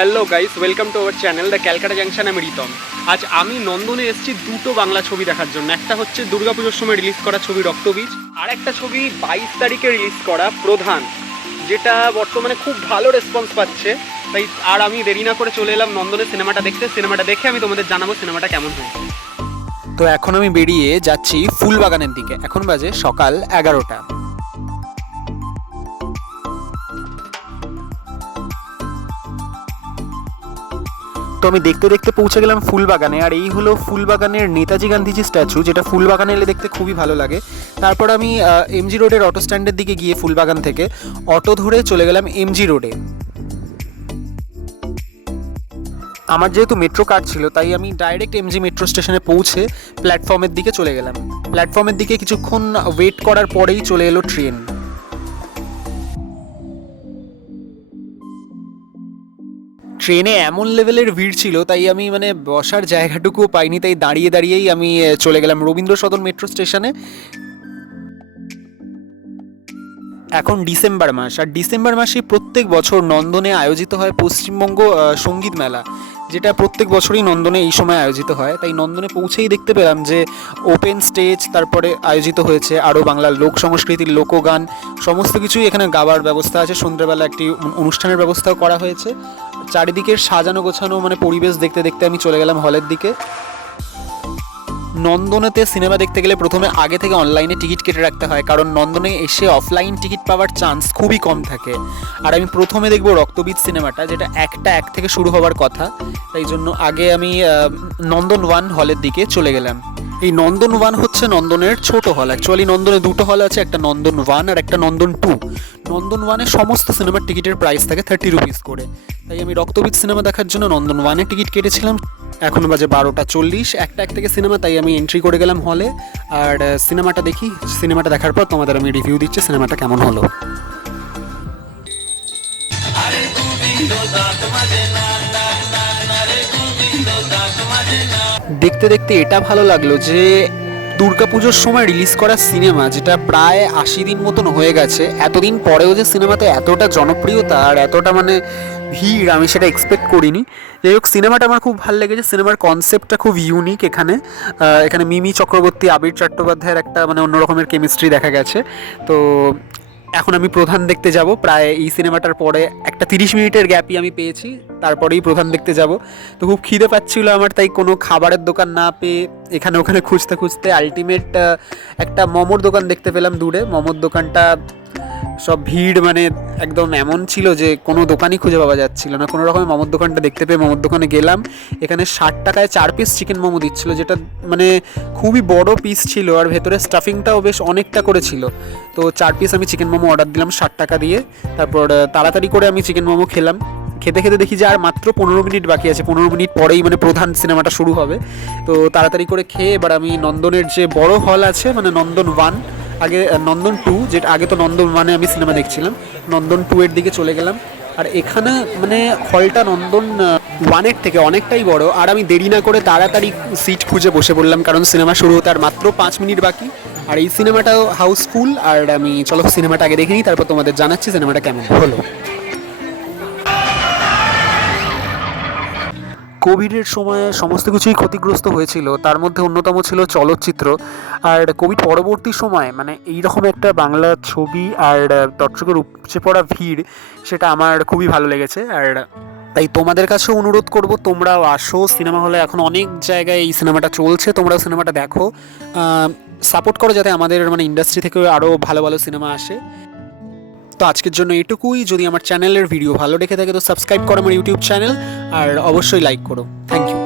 Hello guys, welcome to our channel the Calcutta junction. আমি রিতম। আজ আমি নন্দনে এসেছি দুটো বাংলা ছবি দেখার জন্য। একটা হচ্ছে দুর্গাপুজোর সময় রিলিজ করা ছবি রক্তবীজ, আর একটা ছবি 22 তারিখে রিলিজ করা প্রধান, যেটা বর্তমানে খুব ভালো রেসপন্স পাচ্ছে। তাই আর আমি দেরি না করে চলে এলাম নন্দনে সিনেমাটা দেখতে। সিনেমাটা দেখে আমি তোমাদের জানাবো সিনেমাটা কেমন হয়। তো এখন আমি বেরিয়ে যাচ্ছি ফুলবাগানের দিকে। এখন বাজে সকাল 11টা। তো আমি দেখতে দেখতে পৌঁছে গেলাম ফুলবাগানে, আর এই হলো ফুলবাগানের নেতাজি গান্ধীজি স্ট্যাচু, যেটা ফুলবাগানে এলে দেখতে খুবই ভালো লাগে। তারপর আমি এমজি রোডের অটো স্ট্যান্ডের দিকে গিয়ে ফুলবাগান থেকে অটো ধরে চলে গেলাম এমজি রোডে। আমার যেহেতু মেট্রো কার্ড ছিল, তাই আমি ডাইরেক্ট এমজি মেট্রো স্টেশনে পৌঁছে প্ল্যাটফর্মের দিকে চলে গেলাম। প্ল্যাটফর্মের দিকে কিছুক্ষণ ওয়েট করার পরেই চলে এলো ট্রেন। ট্রেনে এমন লেভেলের ভিড় ছিল, তাই আমি বসার জায়গাটুকুও পাইনি, তাই দাঁড়িয়ে দাঁড়িয়েই আমি চলে গেলাম রবীন্দ্র সদন মেট্রো স্টেশনে। এখন ডিসেম্বর মাস, আর ডিসেম্বর মাসে প্রত্যেক বছর নন্দনে আয়োজিত হয় পশ্চিমবঙ্গ সঙ্গীত মেলা, যেটা প্রত্যেক বছরই নন্দনে এই সময় আয়োজিত হয়। তাই নন্দনে পৌঁছেই দেখতে পেলাম যে ওপেন স্টেজ তারপরে আয়োজিত হয়েছে, আরও বাংলার লোক সংস্কৃতির লোকগান সমস্ত কিছুই এখানে গাওয়ার ব্যবস্থা আছে। সন্ধ্যেবেলা একটি অনুষ্ঠানের ব্যবস্থাও করা হয়েছে। চারিদিকের সাজানো গোছানো পরিবেশ দেখতে দেখতে আমি চলে গেলাম হলের দিকে। নন্দনেতে সিনেমা দেখতে গেলে প্রথমে আগে থেকে অনলাইনে টিকিট কেটে রাখতে হয়, কারণ নন্দনে এসে অফলাইন টিকিট পাওয়ার চান্স খুবই কম থাকে। আর আমি প্রথমে দেখব রক্তবীজ সিনেমাটা, যেটা 1টা 1 থেকে শুরু হওয়ার কথা। তাই জন্য আগে আমি নন্দন 1 হলের দিকে চলে গেলাম। এই নন্দন 1 হচ্ছে নন্দনের ছোট হল। অ্যাকচুয়ালি নন্দনে দুটো হল আছে, একটা নন্দন 1 আর একটা নন্দন 2। নন্দন 1-এ সমস্ত সিনেমার টিকিটের প্রাইস থাকে 30 রুপিস করে। তাই আমি রক্তবীজ সিনেমা দেখার জন্য নন্দন 1-এ টিকিট কেটেছিলাম। এখন বাজে 12:40, 1টা 1 থেকে সিনেমা, তাই আমি এন্ট্রি করে গেলাম হলে। আর সিনেমাটা দেখি, সিনেমাটা দেখার পর তোমাদের আমি রিভিউ দিচ্ছি সিনেমাটা কেমন হলো। দেখতে দেখতে এটা ভালো লাগলো যে দুর্গাপুজোর সময় রিলিজ করা সিনেমা, যেটা প্রায় 80 দিন মতন হয়ে গেছে, এতদিন পরেও যে সিনেমাতে এতটা জনপ্রিয়তা আর এতটা ভিড়, আমি সেটা এক্সপেক্ট করিনি। যাই হোক, সিনেমাটা আমার খুব ভালো লেগেছে। সিনেমার কনসেপ্টটা খুব ইউনিক। এখানে মিমি চক্রবর্তী, আবির চট্টোপাধ্যায়ের একটা অন্য রকমের কেমিস্ট্রি দেখা গেছে। তো এখন আমি প্রধান দেখতে যাব। প্রায় এই সিনেমাটার পরে একটা 30 মিনিটের গ্যাপই আমি পেয়েছি, তারপরেই প্রধান দেখতে যাব। তো খুব খিদে পাচ্ছিল আমার, তাই কোনো খাবারের দোকান না পেয়ে এখানে ওখানে খুঁজতে খুঁজতে আলটিমেট একটা মোমোর দোকান দেখতে পেলাম দূরে। মোমোর দোকানটা সব ভিড়, একদম এমন ছিল যে কোনো দোকানই খুঁজে পাওয়া যাচ্ছিল না। কোনো রকমের মোমোর দোকানটা দেখতে পেয়ে মোমোর দোকানে গেলাম। এখানে 60 টাকায় 4 পিস চিকেন মোমো দিচ্ছিল, যেটা খুবই বড় পিস ছিল, আর ভেতরে স্টাফিংটাও বেশ অনেকটা করে ছিল। তো 4 পিস আমি চিকেন মোমো অর্ডার দিলাম 60 টাকা দিয়ে। তারপর তাড়াতাড়ি করে আমি চিকেন মোমো খেলাম। খেতে খেতে দেখি যে আর মাত্র 15 মিনিট বাকি আছে। 15 মিনিট পরেই প্রধান সিনেমাটা শুরু হবে। তো তাড়াতাড়ি করে খেয়ে এবার আমি নন্দনের যে বড় হল আছে, নন্দন 1, আগে নন্দন 2, যেটা আগে তো নন্দন 1-এ আমি সিনেমা দেখছিলাম, নন্দন 2-এর দিকে চলে গেলাম। আর এখানে হলটা নন্দন 1-এর থেকে অনেকটাই বড়। আর আমি দেরি না করে তাড়াতাড়ি সিট খুঁজে বসে পড়লাম, কারণ সিনেমা শুরু হতে আর মাত্র 5 মিনিট বাকি। আর এই সিনেমাটাও হাউসফুল। আর আমি চলো সিনেমাটা আগে দেখে নিই, তারপর তোমাদের জানাচ্ছি সিনেমাটা কেমন হলো। কোভিডের সময়ে সমস্ত কিছুই ক্ষতিগ্রস্ত হয়েছিল, তার মধ্যে অন্যতম ছিল চলচ্চিত্র। আর কোভিড পরবর্তী সময় এইরকম একটা বাংলা ছবি আর দর্শকের উপচে পড়া ভিড়, সেটা আমার খুবই ভালো লেগেছে। আর তাই তোমাদের কাছেও অনুরোধ করব, তোমরাও আসো সিনেমা হলে। এখন অনেক জায়গায় এই সিনেমাটা চলছে, তোমরাও সিনেমাটা দেখো, সাপোর্ট করো, যাতে আমাদের ইন্ডাস্ট্রি থেকে আরও ভালো ভালো সিনেমা আসে। তো আজকের জন্য এটুকুই। যদি আমার চ্যানেলের ভিডিও ভালো দেখে থাকে তো সাবস্ক্রাইব করো আমার ইউটিউব চ্যানেল, আর অবশ্যই লাইক করো। Thank you.